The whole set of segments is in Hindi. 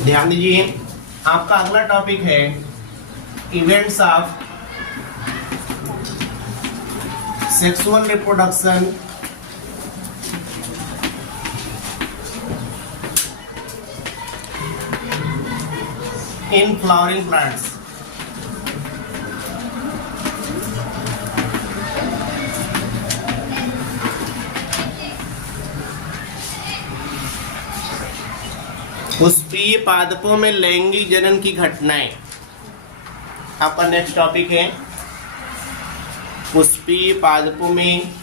ध्यान दीजिए, आपका अगला टॉपिक है events of sexual reproduction in flowering plants. पुष्पीय पादपों में लैंगिक जनन की घटनाएं आपका नेक्स्ट टॉपिक है। पुष्पीय पादपों में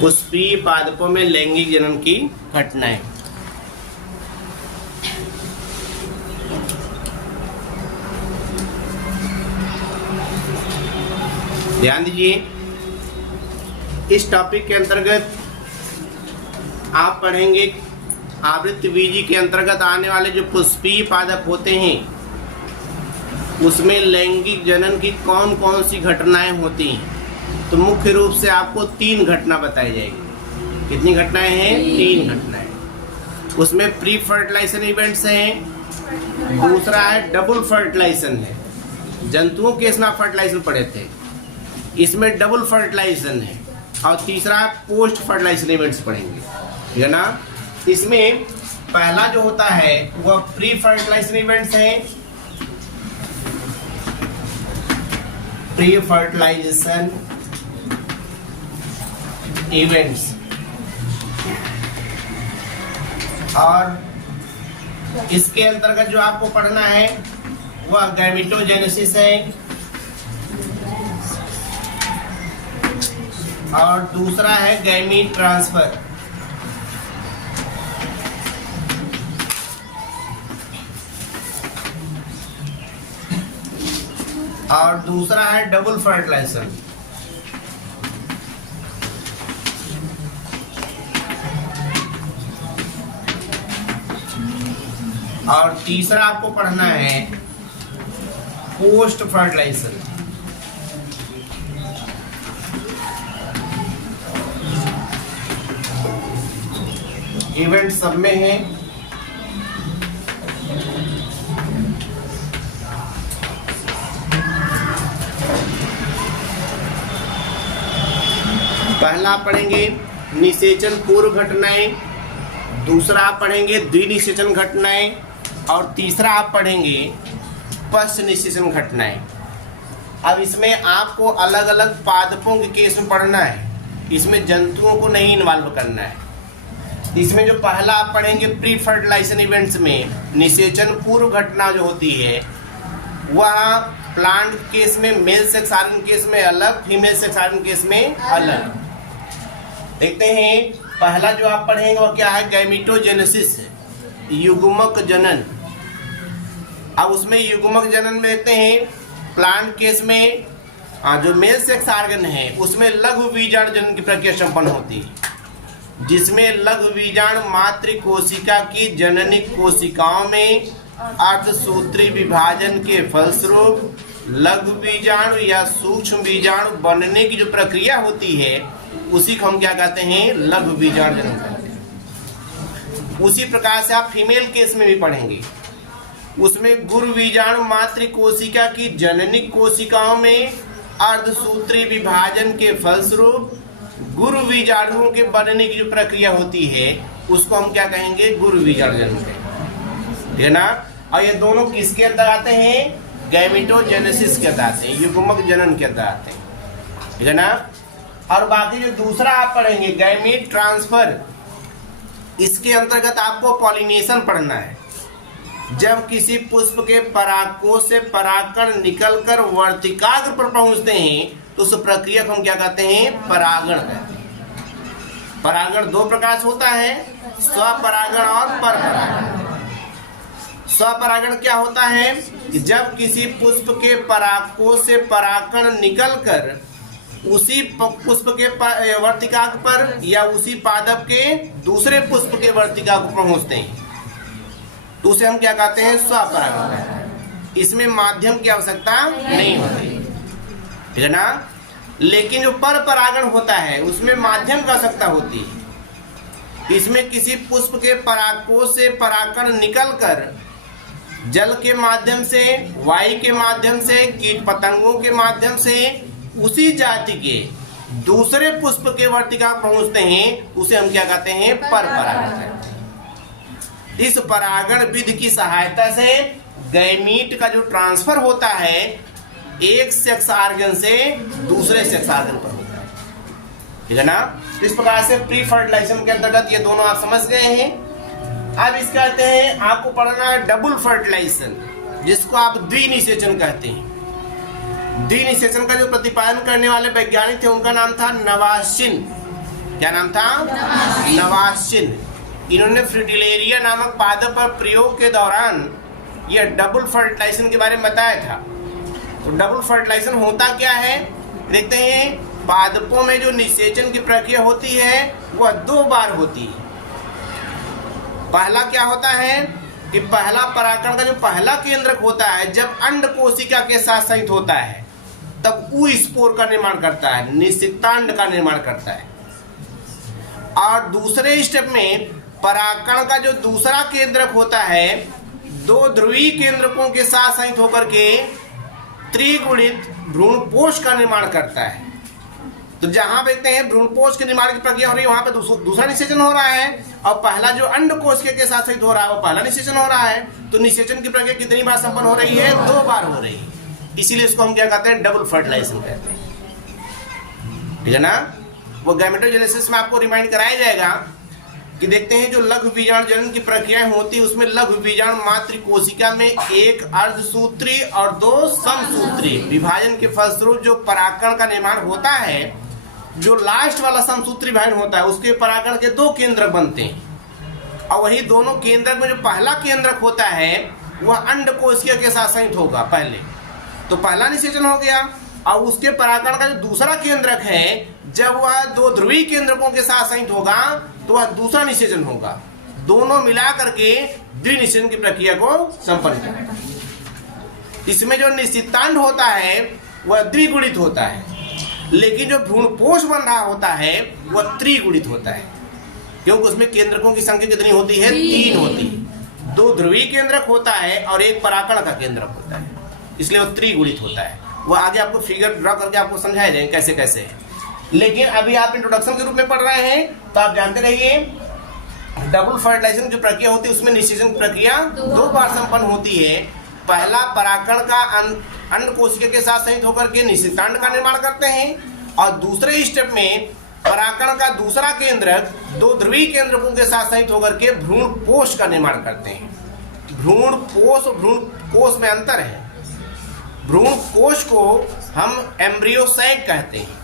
पुष्पीय पादपों में लैंगिक जनन की घटनाएं। ध्यान दीजिए, इस टॉपिक के अंतर्गत आप पढ़ेंगे आवृत्तबीजी के अंतर्गत आने वाले जो पुष्पीय पादप होते हैं उसमें लैंगिक जनन की कौन कौन सी घटनाएं होती हैं। तो मुख्य रूप से आपको 3 घटना बताई जाएगी। कितनी घटनाएं हैं? 3 घटनाएं। उसमें प्री फर्टिलाइजेशन इवेंट्स हैं, दूसरा है डबल फर्टिलाइजेशन है, जंतुओं के इसमें फर्टिलाइजेशन पढ़े थे, इसमें डबल फर्टिलाइजेशन है, और तीसरा पोस्ट फर्टिलाइजेशन इवेंट्स पढ़ेंगे, ठीक है ना। इसमें पहला जो होता है वह प्री फर्टिलाइजेशन इवेंट्स है। प्री फर्टिलाइजेशन इवेंट्स, और इसके अंतर्गत जो आपको पढ़ना है वह गैमेटोजेनेसिस है, और दूसरा है गैमीट ट्रांसफर, और दूसरा है डबल फर्टिलाइजेशन। और तीसरा आपको पढ़ना है पोस्ट फर्टिलाइजेशन। इवेंट सब में है। पहला पढ़ेंगे निषेचन पूर्व घटनाएं, दूसरा आप पढ़ेंगे द्विनिषेचन घटनाएं, और तीसरा आप पढ़ेंगे पश्च निषेचन घटनाएं। अब इसमें आपको अलग अलग पादपों के केस में पढ़ना है, इसमें जंतुओं को नहीं इन्वॉल्व करना है। इसमें जो पहला आप पढ़ेंगे प्री फर्टिलाइजेशन इवेंट्स में निषेचन पूर्व घटना जो होती है वह प्लांट केस में मेल सेक्स ऑर्गन केस में अलग, फीमेल सेक्स ऑर्गन केस में अलग। देखते हैं पहला जो आप पढ़ेंगे वह क्या है, गैमेटोजेनेसिस, युग्मक जनन। अब उसमें युग्मक जनन में देखते हैं प्लांट केस में जो मेल सेक्स ऑर्गन है उसमें लघु बीजाणु जनन की प्रक्रिया संपन्न होती है, जिसमें लघु बीजाणु मातृ कोशिका की जननिक कोशिकाओं में अर्धसूत्री विभाजन के फलस्वरूप लघु बीजाणु या सूक्ष्म बीजाणु बनने की जो प्रक्रिया होती है उसी को हम क्या कहते हैं, लघु बीजाणु जनन कहते हैं। उसी प्रकार से आप फीमेल केस में भी पढ़ेंगे, उसमें गुरु बीजाणु मातृ कोशिका की जननिक कोशिकाओं में अर्धसूत्री विभाजन के फलस्वरूप गुरु बीजाणुओं के बनने की जो प्रक्रिया होती है उसको हम क्या कहेंगे, गुरु बीजाणु जनन कहेंगे, ठीक है ना। और ये दोनों किसके अंदर आते हैं, गैमेटोजेनेसिस के अंदर आते हैं, युग्मक जनन के अंदर आते हैं, ठीक है ना। और बाकी जो दूसरा आप पढ़ेंगे गैमीट ट्रांसफर, इसके अंतर्गत आपको पॉलिनेशन पढ़ना है। जब किसी पुष्प के परागकोश से परागकण निकलकर वर्तिकाग्र पर पहुंचते हैं तो उस प्रक्रिया को हम क्या कहते हैं, परागण कहते हैं। परागण 2 प्रकार से होता है, स्वपरागण और परपरागण। स्वपरागण क्या होता है कि जब किसी पुष्प के परागकोश से परागकण निकलकर उसी पुष्प के वर्तिकाक पर या उसी पादप के दूसरे पुष्प के वर्तिकाक पर पहुंचते हैं तो उसे हम क्या कहते हैं? स्वपरागण कहते हैं। इसमें माध्यम की आवश्यकता नहीं होती, ठीक है ना। लेकिन जो पर परागण होता है उसमें माध्यम की आवश्यकता होती है। इसमें किसी पुष्प के परागकोश से परागकण निकलकर जल के माध्यम से, वायु के माध्यम से, कीट पतंगों के माध्यम से उसी जाति के दूसरे पुष्प के वर्तिका पहुंचते हैं, उसे हम क्या कहते हैं? पर परागण कहते हैं। इस परागण विधि की सहायता से गैमीट का जो ट्रांसफर होता है एक सेक्स ऑर्गन से दूसरे सेक्स ऑर्गन पर होता है, ठीक है ना। इस प्रकार से प्री फर्टिलाइजेशन के अंतर्गत ये दोनों आप समझ गए हैं। अब इसके कहते हैं आपको पढ़ना है डबल फर्टिलाइजेशन, जिसको आप द्विनिषेचन कहते हैं। द्विनिषेचन का जो प्रतिपादन करने वाले वैज्ञानिक थे उनका नाम था नवाशिन। क्या नाम था? नवाशिन। इन्होंने फ्रिटिलेरिया नामक पादप पर प्रयोग के दौरान यह डबल फर्टिलाइजेशन के बारे में बताया था। तो डबल फर्टिलाइजेशन होता क्या है देखते हैं। पादपों में जो निषेचन की प्रक्रिया होती है वह 2 बार होती है। पहला क्या होता है कि पहला परागकण का जो पहला केंद्रक होता है जब अंड कोशिका के साथ संयुक्त होता है तब ऊ स्पोर का निर्माण करता है, निषिक्तांड का निर्माण करता है। और दूसरे स्टेप में परागकण का जो दूसरा केंद्रक होता है 2 ध्रुवीय केंद्रकों के साथ संयुक्त होकर के त्रिगुणित भ्रूणपोष का निर्माण करता है। तो जहां देखते हैं भ्रूणपोष के निर्माण की प्रक्रिया हो रही है वहां पे दूसरा निषेचन हो रहा है और पहला जो अंडकोश के साथ संयुक्त हो रहा है वो पहला निषेचन हो रहा है। तो निषेचन की प्रक्रिया कितनी बार संपन्न हो रही है? 2 बार हो रही है। इसीलिए इसको हम क्या कहते हैं? डबल फर्टिलाइजेशन कहते हैं, ठीक है ना। वो गैमेटोजेनेसिस में आपको रिमाइंड कराया जाएगा कि देखते हैं जो लघु बीजाणु जनन की प्रक्रिया होती है उसमें लघु बीजाणु मात्र कोशिका में 1 अर्धसूत्री और 2 समसूत्री विभाजन के फलस्वरूप जो परागकण का निर्माण होता है, जो लास्ट वाला समसूत्री विभाजन होता है उसके परागकण के 2 केंद्रक बनते हैं। और वही दोनों केंद्रक में जो पहला केंद्रक होता है वह अंडकोशिका के साथ संयुक्त होगा पहले, तो पहला निषेचन हो गया। और उसके परागकण का जो दूसरा केंद्रक है जब वह 2 ध्रुवीय केंद्रकों के साथ संयुक्त होगा तो वह दूसरा निषेचन होगा। दोनों मिला करके द्विनिषेचन की प्रक्रिया को संपन्न करेगा। इसमें जो निषिक्तांड होता है वह द्विगुणित होता है, लेकिन जो भ्रूणपोष बन रहा होता है वह त्रिगुणित होता है, क्योंकि उसमें केंद्रकों की संख्या कितनी होती है? 3 होती है। 2 ध्रुवीय केंद्रक होता है और एक परागकण का केंद्रक होता है, इसलिए वह त्रिगुणित होता है। वो आगे आपको फिगर ड्रा करके आपको समझाया जाएगा कैसे कैसे है। लेकिन अभी आप इंट्रोडक्शन के रूप में पढ़ रहे हैं तो आप जानते रहिए डबल फर्टिलाइजेशन जो प्रक्रिया होती है उसमें निषेचन प्रक्रिया 2 बार संपन्न होती है। पहला परागकण का अंडकोशिका के साथ संयुक्त होकर के निषिक्तांड का निर्माण करते हैं और दूसरे स्टेप में परागकण का दूसरा केंद्रक 2 ध्रुवीय केंद्रकों के साथ संयुक्त होकर के भ्रूणपोष का निर्माण करते हैं। भ्रूणपोष और भ्रूणकोष में अंतर है। भ्रूणकोष को हम एम्ब्रियोसाइट कहते हैं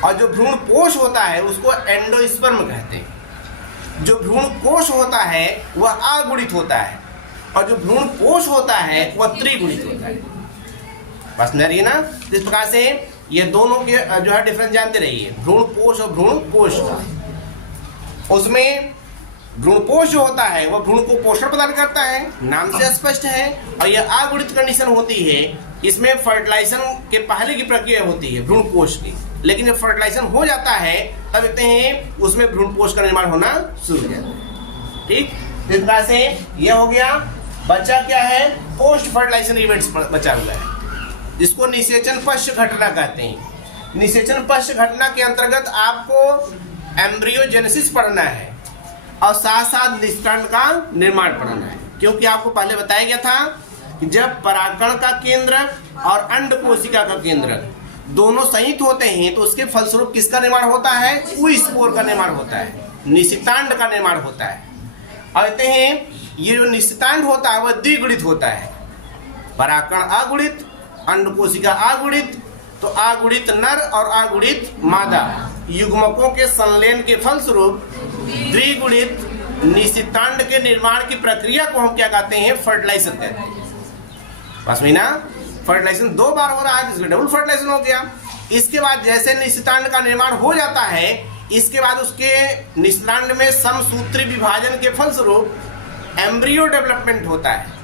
और जो भ्रूणपोष होता है उसको एंडोस्पर्म कहते हैं। जो भ्रूणकोष होता है वह अगुणित होता है और जो भ्रूणपोष होता है वह त्रिगुणित होता है। बस रही ना। इस प्रकार से ये दोनों के जो है डिफरेंस जानते रहिए, भ्रूणपोष और भ्रूणकोष का। उसमें भ्रूणपोष जो होता है वह भ्रूण को पोषण प्रदान करता है, नाम से स्पष्ट है। और यह अगुणित कंडीशन होती है, इसमें फर्टिलाइजेशन के पहले की प्रक्रिया होती है भ्रूणकोष की, लेकिन जब फर्टिलाइजेशन हो जाता है तब देखते हैं उसमें भ्रूणकोष का निर्माण होना शुरू हो जाता है। ठीक, इस प्रकार से यह हो गया। बचा क्या है? पोस्ट फर्टिलाइजेशन इवेंट्स बचा हुआ है, जिसको निषेचन पश्च घटना कहते हैं। निषेचन पश्च घटना के अंतर्गत आपको एम्ब्रियोजेनेसिस पढ़ना है और साथ साथ निषिक्तांड का निर्माण पढ़ना है, क्योंकि आपको पहले बताया गया था कि जब परागकण का केंद्र और अंडकोशिका का केंद्र दोनों संयुक्त होते हैं तो उसके फलस्वरूप किसका निर्माण होता है? ऊस्पोर का निर्माण होता है, निषिक्तांड का निर्माण होता है। और कहते हैं ये जो निषिक्तांड होता है वह द्विगुणित होता है। परागकण अगुणित, अंडकोशिका अगुणित, तो अगुणित नर और अगुणित मादा युग्मकों के संलयन के फलस्वरूप द्विगुणित निषिक्तांड के निर्माण की प्रक्रिया को हम क्या कहते हैं? फर्टिलाइजेशन कहते हैं। बस में ना, फर्टिलाइजेशन 2 बार हो रहा है, इसलिए डबल फर्टिलाइजेशन हो गया। इसके बाद जैसे निश्चितांड का निर्माण हो जाता है, इसके बाद उसके निश्चितांड में समसूत्री विभाजन के फलस्वरूप एम्ब्रियो डेवलपमेंट होता है।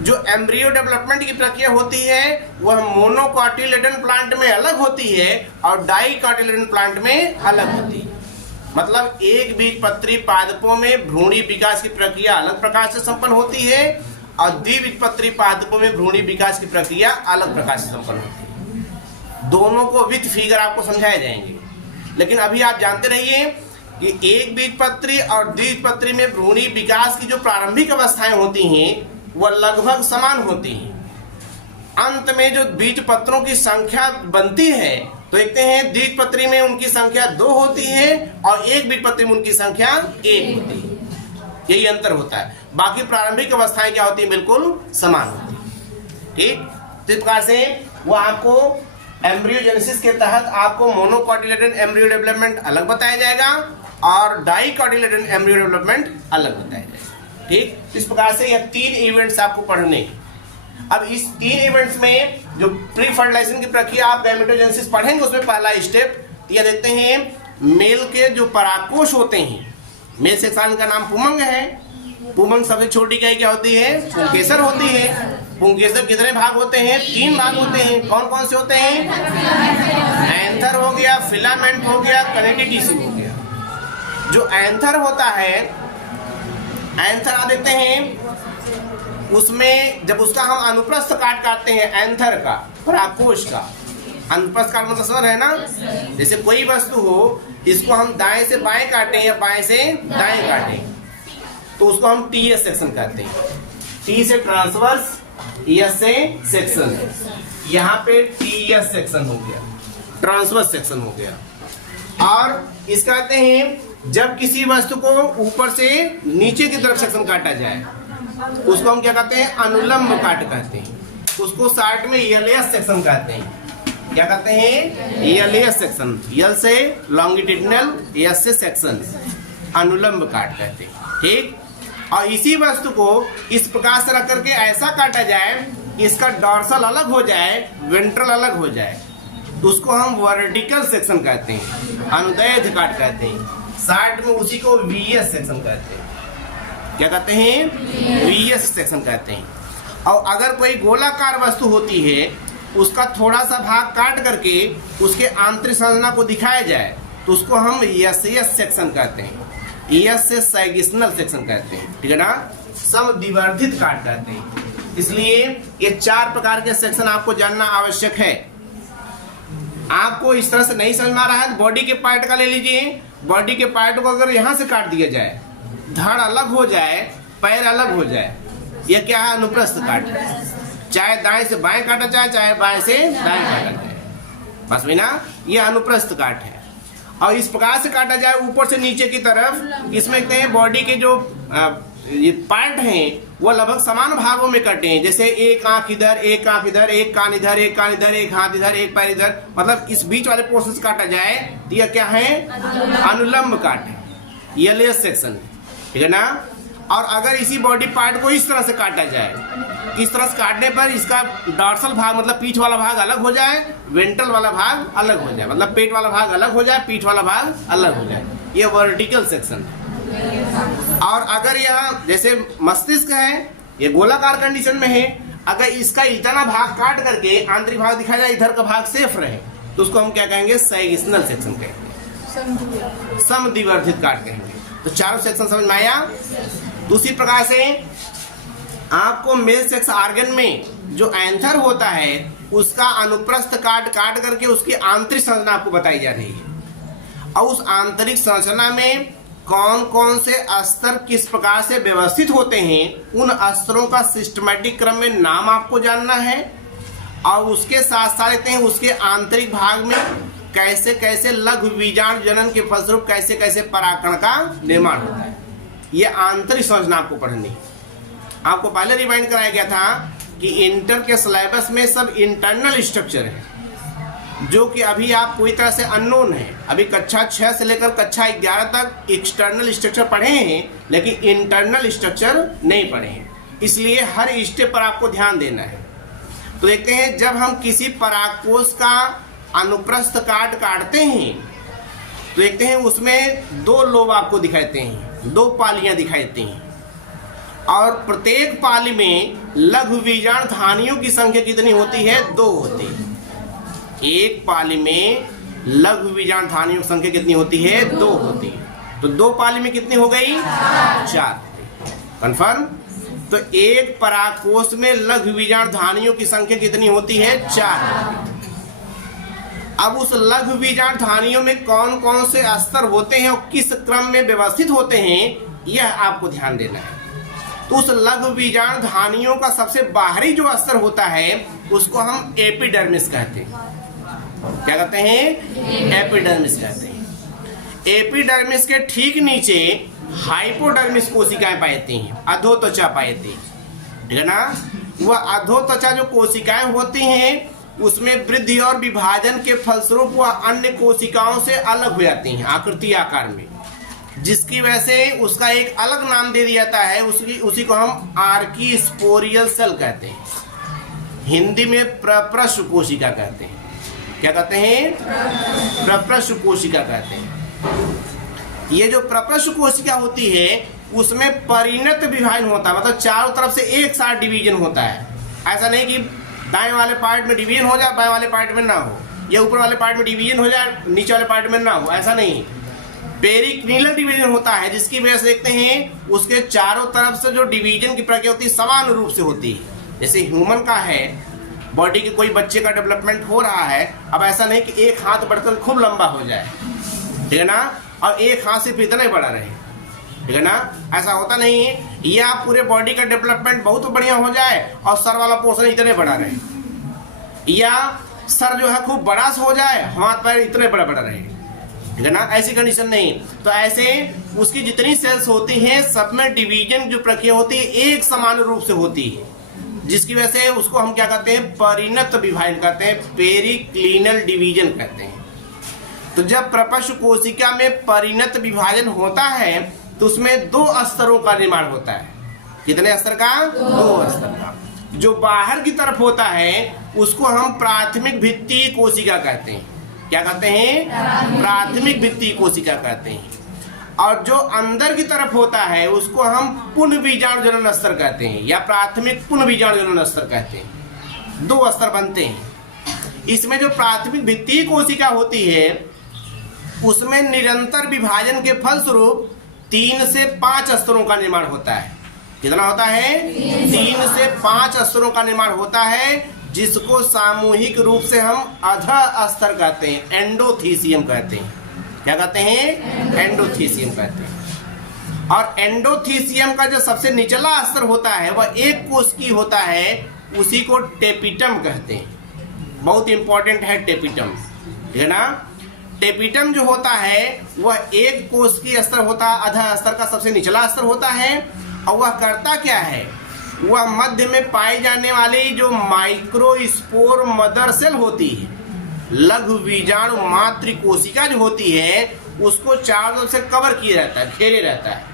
जो एम्ब्रियो डेवलपमेंट की प्रक्रिया होती है वह मोनोकॉटिलेडन प्लांट में अलग होती है और डाइकॉटिलेडन प्लांट में अलग होती है। मतलब एक बीजपत्री पादपों में भ्रूणी विकास की प्रक्रिया अलग प्रकार से संपन्न होती है और द्विबीजपत्री पादपों में भ्रूणी विकास की प्रक्रिया अलग प्रकार से संपन्न होती है। दोनों को विथ फिगर आपको समझाए जाएंगे, लेकिन अभी आप जानते रहिए कि एक बीजपत्री और द्विबीजपत्री में भ्रूणी विकास की जो प्रारंभिक अवस्थाएं होती हैं वह लगभग समान होती हैं। अंत में जो बीज पत्रों की संख्या बनती है तो देखते हैं द्विबीजपत्री में उनकी संख्या 2 होती है और एक बीजपत्री में उनकी संख्या 1 होती है। यही अंतर होता है। बाकी प्रारंभिक अवस्थाएं क्या होती है, बिल्कुल समान होती है। ठीक, तो इस प्रकार से वो आपको एम्ब्रियोजेनेसिस के तहत आपको मोनोकॉटिलेडन एम्ब्रियो डेवलपमेंट अलग बताया जाएगा और डाइकॉटिलेडन एम्ब्रियो डेवलपमेंट अलग बताया जाएगा। ठीक, इस प्रकार से यह 3 इवेंट्स आपको पढ़ने हैं। अब इस 3 इवेंट्स में जो प्री फर्टिलाइजेशन की प्रक्रिया आप गैमेटोजेनेसिस पढ़ेंगे उसमें पहला स्टेप यह देखते हैं, मेल के जो परागकोश होते हैं, मेल सेक्शन का नाम पुमंग है। पुमंग सबसे छोटी इकाई क्या होती है, पुंकेसर होती है। पुंकेसर कितने भाग होते हैं, 3 भाग होते हैं। कौन कौन से होते हैं, एंथर हो गया, फिलामेंट हो गया, कनेक्टिव टिश्यू हो गया। जो एंथर होता है, एंथर आप देखते हैं उसमें जब उसका हम अनुप्रस्थ काट काटते हैं एंथर का, परागकोश का अनुप्रस्थ काट मतलब समझ है ना, जैसे कोई वस्तु हो इसको हम दाएं से बाएं काटें या बाएं से दाएं काटें तो उसको हम टीएस सेक्शन कहते हैं। टी से ट्रांसवर्स, एस से सेक्शन, यहाँ पे टीएस सेक्शन हो गया, ट्रांसवर्स सेक्शन हो गया। और इसका कहते हैं जब किसी वस्तु को ऊपर से नीचे की तरफ सेक्शन काटा जाए उसको हम क्या कहते हैं, अनुलंब काट कहते हैं। उसको शार्ट में एलएस सेक्शन कहते हैं। क्या कहते हैं, एलएस सेक्शन, यल से लॉन्गिट्यूडिनल, एस से सेक्शन, अनुलंब काट कहते हैं। ठीक, और इसी वस्तु को इस प्रकार से रख करके ऐसा काटा जाए कि इसका डॉर्सल अलग हो जाए, वेंट्रल अलग हो जाए, तो उसको हम वर्टिकल सेक्शन कहते हैं, अनुदैर्ध्य काट कहते हैं। शार्ट में उसी को वीएस सेक्शन कहते हैं। क्या कहते हैं, वीएस सेक्शन कहते हैं। और अगर कोई गोलाकार वस्तु होती है उसका थोड़ा सा भाग काट करके उसके आंतरिक संरचना को दिखाया जाए तो उसको हम एसएस सेक्शन कहते हैं, एस से सैगिस्नल सेक्शन कहते हैं। ठीक है ना, समद्विवर्धित काट कहते हैं। इसलिए ये 4 प्रकार के सेक्शन आपको जानना आवश्यक है। आपको इस तरह से नहीं समझ में आ रहा है तो बॉडी के पार्ट का ले लीजिए। बॉडी के पार्ट को अगर यहाँ से काट दिया जाए, धड़ अलग हो जाए, पैर अलग हो जाए, यह क्या है, अनुप्रस्थ काट है। चाहे दाएं से बाएं काटा जाए, चाहे बाएं से दाएं काटा जाए, बस भी ना, यह अनुप्रस्थ काट है। और इस प्रकार से काटा जाए ऊपर से नीचे की तरफ, इसमें कहते हैं बॉडी के जो ये पार्ट हैं वो लगभग समान भागों में कटे हैं। जैसे एक आंख इधर, एक आंख इधर, एक कान इधर, एक कान इधर, एक हाथ इधर, एक पैर इधर, मतलब इस बीच वाले पोर्शन से काटा जाए तो यह क्या है, अनुलंब काट है, एलएस सेक्शन। ठीक है ना। और अगर इसी बॉडी पार्ट को इस तरह से काटा जाए, इस तरह से काटने पर इसका डॉर्सल भाग मतलब पीठ वाला भाग अलग हो जाए, वेंट्रल वाला भाग अलग हो जाए, मतलब पेट वाला भाग अलग हो जाए, पीठ वाला भाग अलग हो जाए, ये वर्टिकल सेक्शन है। और अगर यह जैसे मस्तिष्क है, ये गोलाकार कंडीशन में है, अगर इसका इतना भाग काट करके आंतरिक भाग दिखाया जाए, इधर का भाग सेफ रहे, तो उसको हम क्या कहेंगे, सैगिस्नल सेक्शन कहेंगे, समद्विवर्धित काट कहेंगे। तो चारों सेक्शन समझ में आया। दूसरी प्रकार से आपको मेल सेक्स ऑर्गन में जो एंथर होता है उसका अनुप्रस्थ काट करके उसकी आंतरिक संरचना आपको बताई जा रही है। और उस आंतरिक संरचना में कौन कौन से अस्तर किस प्रकार से व्यवस्थित होते हैं, उन अस्तरों का सिस्टमैटिक क्रम में नाम आपको जानना है। और उसके साथ साथ लेते हैं उसके आंतरिक भाग में कैसे कैसे लघु बीजाणु जनन के फलस्वरूप कैसे कैसे परागकण का निर्माण होता है, ये आंतरिक संरचना आपको पढ़नी है। आपको पहले रिमाइंड कराया गया था कि इंटर के सिलेबस में सब इंटरनल स्ट्रक्चर है जो कि अभी आप पूरी तरह से अननोन है। अभी कक्षा 6 से लेकर कक्षा 11 तक एक्सटर्नल स्ट्रक्चर पढ़े हैं लेकिन इंटरनल स्ट्रक्चर नहीं पढ़े हैं, इसलिए हर स्टेप पर आपको ध्यान देना है। तो देखते हैं जब हम किसी परागकोश का अनुप्रस्थ काट काटते हैं तो देखते हैं उसमें 2 लोब आपको दिखाते हैं, 2 पालियां दिखाते हैं, और प्रत्येक पाली में लघु बीजाणु धानियों की संख्या कितनी होती है? 2 होती है। एक पाली में लघु बीजाणु धानियों की संख्या कितनी होती है? 2 होती है। तो 2 पाली में कितनी हो गई? 4। कंफर्म? तो एक परागकोश में लघु बीजाणु धानियों की संख्या कितनी होती है? 4। अब उस लघु बीजाणु धानियों में कौन कौन से स्तर होते हैं और किस क्रम में व्यवस्थित होते हैं, यह आपको ध्यान देना है। तो उस लघु बीजाणु धानियों का सबसे बाहरी जो स्तर होता है उसको हम एपिडर्मिस कहते हैं। क्या कहते हैं? एपिडर्मिस कहते हैं। एपिडर्मिस के ठीक नीचे हाइपोडर्मिस कोशिकाएं पाई हैं, अधोत्वचा पाई थी, ठीक है ना। वह अधोत्वचा जो कोशिकाएं होती हैं उसमें वृद्धि और विभाजन के फलस्वरूप वह अन्य कोशिकाओं से अलग हो जाती हैं आकृति आकार में, जिसकी वजह से उसका एक अलग नाम दे दिया जाता है। उसी को हम आर्कीस्पोरियल सेल कहते हैं, हिंदी में प्रप्रस्थ कोशिका कहते हैं। क्या कहते हैं? प्रप्रस्थ कोशिका कहते हैं। ये जो प्रप्रस्थ कोशिका होती है उसमें परिणत विभाजन होता है, मतलब चारों तरफ से एक साथ डिवीजन होता है। ऐसा नहीं कि दाएं वाले पार्ट में डिवीजन हो जाए, बाएं वाले पार्ट में ना हो, या ऊपर वाले पार्ट में डिवीजन हो जाए, नीचे वाले पार्ट में ना हो, ऐसा नहीं। पेरिक्लिनल डिवीजन होता है, जिसकी वजह से देखते हैं उसके चारों तरफ से जो डिवीजन की प्रक्रिया होती है समान रूप से होती है। जैसे ह्यूमन का है, बॉडी के कोई बच्चे का डेवलपमेंट हो रहा है, अब ऐसा नहीं कि एक हाथ बढ़कर खूब लंबा हो जाए, ठीक है ना, और एक हाथ सिर्फ इतना ही बड़ा रहे, ठीक है ना, ऐसा होता नहीं है। या पूरे बॉडी का डेवलपमेंट बहुत बढ़िया हो जाए और सर वाला पोर्शन इतने बड़ा रहे, या सर जो है खूब बड़ा हो जाए, हाथ पैर इतने बड़ा बड़ा रहे, ठीक है ना, ऐसी कंडीशन नहीं। तो ऐसे उसकी जितनी सेल्स होती हैं सब में डिवीजन जो प्रक्रिया होती है एक समान रूप से होती है, जिसकी वजह से उसको हम क्या कहते हैं? परिणत विभाजन कहते हैं, पेरिक्लिनल डिवीजन कहते हैं। तो जब प्रप्रस्थ कोशिका में परिणत विभाजन होता है तो उसमें 2 स्तरों का निर्माण होता है। कितने स्तर का? 2 स्तर का। जो बाहर की तरफ होता है उसको हम प्राथमिक भित्तीय कोशिका कहते हैं। क्या कहते हैं? प्राथमिक भित्तीय कोशिका कहते हैं। और जो अंदर की तरफ होता है उसको हम पुनः बीजाणु जनन स्तर कहते हैं, या प्राथमिक पुनः बीजाणु जनन स्तर कहते हैं। 2 स्तर बनते हैं। इसमें जो प्राथमिक भित्तीय कोशिका होती है उसमें निरंतर विभाजन के फलस्वरूप 3 से 5 स्तरों का निर्माण होता है। कितना होता है? 3 से 5 स्तरों का निर्माण होता है, जिसको सामूहिक रूप से हम अध स्तर कहते हैं, एंडोथीसियम कहते हैं। क्या कहते हैं? एंडोथीसियम कहते हैं। और एंडोथीसियम का जो सबसे निचला स्तर होता है वह एक कोशिकीय होता है, उसी को टेपिटम कहते हैं। बहुत इंपॉर्टेंट है टेपिटम, ठीक है ना। टेपिटम जो होता है वह एक कोशिकीय स्तर होता है, आधा स्तर का सबसे निचला स्तर होता है। और वह करता क्या है? वह मध्य में पाई जाने वाली जो माइक्रोस्पोर मदर सेल होती है, लघु बीजाणु मातृ कोशिका जो होती है, उसको चारों तरफ से कवर किए रहता है, घेरे रहता है,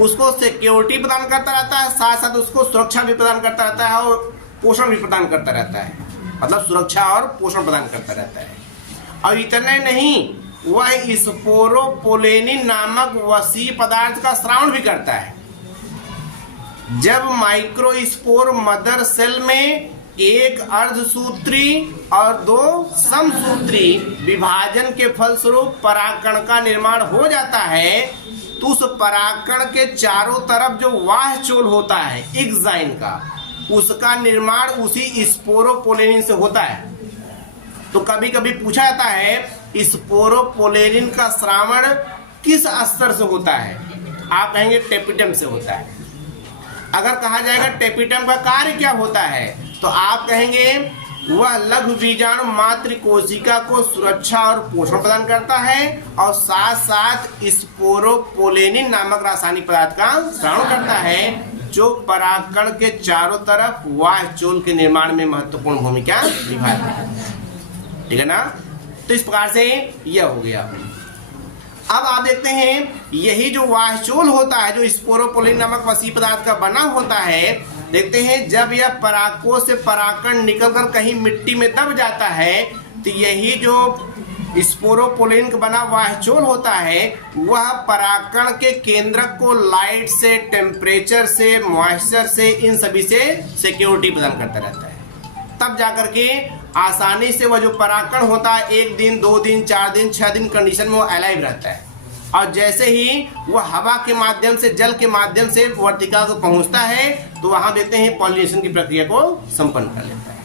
उसको सिक्योरिटी प्रदान करता रहता है, साथ साथ उसको सुरक्षा भी प्रदान करता रहता है और पोषण भी प्रदान करता रहता है, मतलब सुरक्षा और पोषण प्रदान करता रहता है। और इतने नहीं, वह स्पोरोपोलेनिन नामक वसीय पदार्थ का स्रावण भी करता है। जब माइक्रोस्पोर मदर सेल में एक अर्धसूत्री और 2 समसूत्री विभाजन के फलस्वरूप परागकण का निर्माण हो जाता है, तो उस परागकण के चारों तरफ जो वाह्यचोल होता है एक्साइन का, उसका निर्माण उसी स्पोरोपोलेनिन से होता है। तो कभी कभी पूछा जाता है स्पोरोपोलेनिन का स्रावण किस स्तर से होता है? आप कहेंगे टेपिटम से होता है। अगर कहा जाएगा टेपिटम का कार्य क्या होता है, तो आप कहेंगे वह लघु बीजाणु मातृ कोशिका को सुरक्षा और पोषण प्रदान करता है और साथ साथ स्पोरोपोलेनिन नामक रासायनिक पदार्थ का स्रावण करता है, जो परागकण के चारों तरफ वाह्यचोल के निर्माण में महत्वपूर्ण भूमिका निभाता है, ठीक है ना। तो इस प्रकार से यह हो गया। अब आप देखते हैं यही जो वाह्यचोल होता है, जो स्पोरोपोलेनिन नामक वसीय पदार्थ का बना होता है, देखते हैं जब यह परागकोश से परागकण निकलकर कहीं मिट्टी में दब जाता है तो यही जो स्पोरोपोलिन का बना वाह्यचोल होता है वह परागकण के केंद्रक को लाइट से, टेम्परेचर से, मॉइस्चर से, इन सभी से सिक्योरिटी प्रदान करता रहता है। तब जाकर के आसानी से वह जो परागकण होता है 1 दिन, 2 दिन, 4 दिन, 6 दिन कंडीशन में वो अलाइव रहता है, और जैसे ही वह हवा के माध्यम से, जल के माध्यम से वर्तिका को पहुंचता है तो वहां देखते हैं पॉलिनेशन की प्रक्रिया को संपन्न कर लेता है।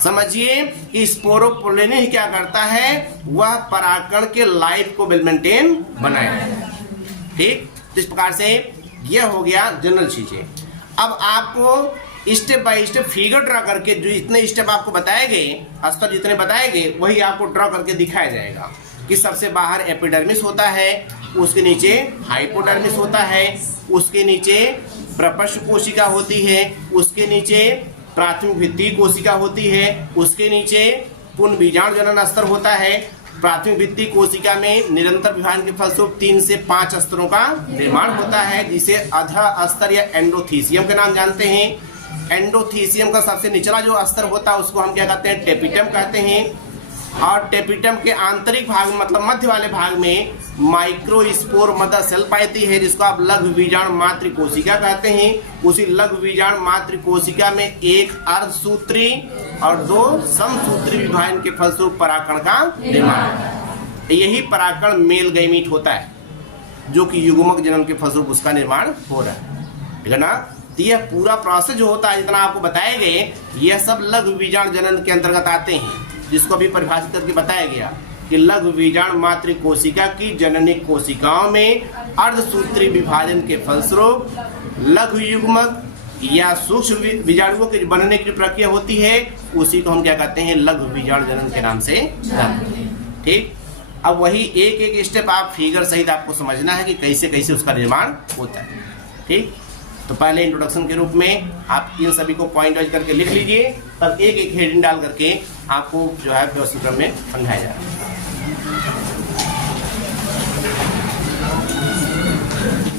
समझिए कि स्पोरोपोलिन ही क्या करता है, वह परागकण के लाइफ को मेंटेन बनाए रखता है। ठीक, तो इस प्रकार से यह हो गया जनरल चीजें। अब आपको step by step figure draw करके जो इतने स्टेप आपको बताए गए, स्तर जितने बताए गए वही आपको ड्रा करके दिखाया जाएगा कि सबसे बाहर एपिडर्मिस होता है, उसके नीचे हाइपोडर्मिस होता है, उसके नीचे प्रपश्च कोशिका होती है, उसके नीचे प्राथमिक भित्ति कोशिका होती है, उसके नीचे पुन बीजाणु जनन स्तर होता है। प्राथमिक भित्ति कोशिका में निरंतर विभाजन के फलस्वरूप 3 से 5 स्तरों का निर्माण होता है, जिसे अध स्तर या एंडोथीसियम के नाम जानते हैं। एंडोथीसियम का सबसे निचला जो स्तर होता है उसको हम क्या कहते हैं, टेपिटम कहते हैं। और टेपिटम के आंतरिक भाग में, मतलब मध्य वाले भाग में माइक्रोस्पोर मदर सेल पाती है, जिसको आप लघु बीजाणु मातृ कोशिका कहते हैं। उसी लघु बीजाणु मातृ कोशिका में एक अर्धसूत्री और 2 समसूत्री विभाजन के फलस्वरूप परागकण का निर्माण। यही परागकण मेल गैमीट होता है, जो कि युग्मक जनन के फलस्वरूप उसका निर्माण हो रहा है, ठीक है ना। तो यह पूरा प्रोसेस जो होता है, जितना आपको बताए गए, यह सब लघु बीजाणु जनन के अंतर्गत आते हैं, जिसको अभी परिभाषित करके बताया गया कि लघु बीजाणु मातृ कोशिका की जननी कोशिकाओं में अर्धसूत्री विभाजन के फलस्वरूप लघु युग्मक या सूक्ष्म बीजाणुओं के बनने की प्रक्रिया होती है, उसी को हम क्या कहते हैं, लघु बीजाणु जनन के नाम से जानते हैं। ठीक, अब वही एक एक स्टेप आप फिगर सहित आपको समझना है कि कैसे कैसे उसका निर्माण होता है। ठीक, तो पहले इंट्रोडक्शन के रूप में आप इन सभी को पॉइंट वाइज करके लिख लीजिए, तब एक एक हेडिंग डाल करके आपको जो है व्यवस्थित क्रम में समझाया जा रहा है।